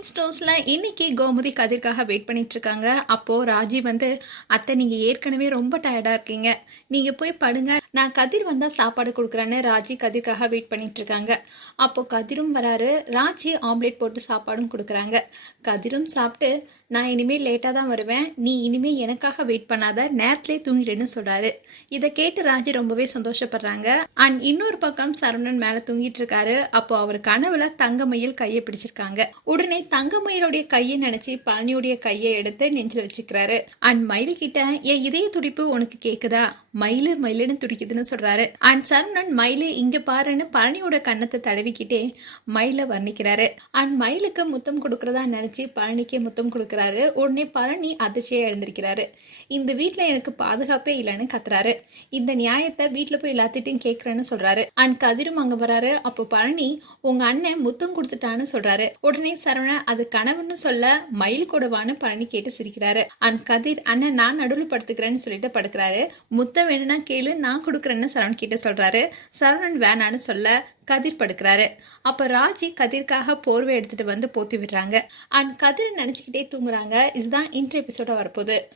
Online ஸ்டோர்ஸில் இன்னைக்கு Gomathi கதிர்க்காக wait பண்ணிட்டு இருக்காங்க அப்போது ராஜி வந்து அத்தை நீங்கள் ஏற்கனவே ரொம்ப டயர்டாக இருக்கீங்க. நீங்கள் போய் படுங்க. நான் கதிர் வந்தால் சாப்பாடு கொடுக்குறேன்னு ராஜி கதிர்க்காக வெயிட் பண்ணிகிட்ருக்காங்க அப்போது கதிரும் வராரு. ராஜி ஆம்லேட் போட்டு சாப்பாடும் கொடுக்குறாங்க. கதிரும் சாப்பிட்டு நான் இனிமேல் லேட்டாக தான் வருவேன். நீ இனிமேல் எனக்காக வெயிட் பண்ணாத. நேரத்திலே தூங்கிடுன்னு சொல்கிறாரு இதை கேட்டு ராஜி ரொம்பவே சந்தோஷப்படுறாங்க. அண்ட் இன்னொரு பக்கம் சரவணன் மேலே தூங்கிட்டு இருக்காரு அப்போ அவர் கனவுல தங்கமயில் கையை பிடிச்சிருக்காங்க. உடனே தங்கமயிலுடைய கையை நினைச்சு பழனியுடைய கையை எடுத்து நெஞ்சில் வச்சுக்கிறாரு. அண்ட் மயில் கிட்ட என் இதய துடிப்பு உனக்கு கேக்குதா? மயிலு மயிலுன்னு துடிக்குதுன்னு சொல்றாரு. அண்ட் சரவணன் மயிலு இங்க பாருன்னு பழனியோட கன்னத்தை தடவிக்கிட்டே மயில வர்ணிக்கிறாரு. அண்ட் மயிலுக்கு முத்தம் கொடுக்கறதா நினைச்சு பழனிக்கே முத்தம் கொடுக்கறாரு. உடனே பழனி அதிர்ச்சியா எழுந்திருக்கிறாரு. இந்த வீட்டுல எனக்கு பாதுகாப்பே இல்லைன்னு கத்துறாரு. இந்த நியாயத்தை வீட்டுல போய் எல்லாத்திட்டையும் கேக்குறேன்னு சொல்றாரு. அண்ட் கதிரும் அங்க வராரு. அப்போ பழனி உங்க அண்ணன் முத்தம் கொடுத்துட்டான்னு சொல்றாரு. உடனே சரவணன் அது கனவுன்னு சொல்ல மயில் கொடுவான்னு பழனி கேட்டு சிரிக்கிறாரு. அண்ட் கதிர் அண்ணன் நான் நடுவில் படுத்துக்கிறேன்னு சொல்லிட்டு படுக்கிறாரு. முத்தம் வேணும்னா கேளு நான் கொடுக்குறேன்னு சரவணன் கிட்ட சொல்றாரு. சரவணன் வேணான்னு சொல்ல கதிர் படுக்கிறாரு. அப்ப ராஜி கதிர்க்காக போர்வை எடுத்துட்டு வந்து போத்தி விடுறாங்க. அண்ட் கதிரை நினைச்சுக்கிட்டே தூங்குறாங்க. இதுதான் இன்ட்ரு எபிசோட வரப்போகுது.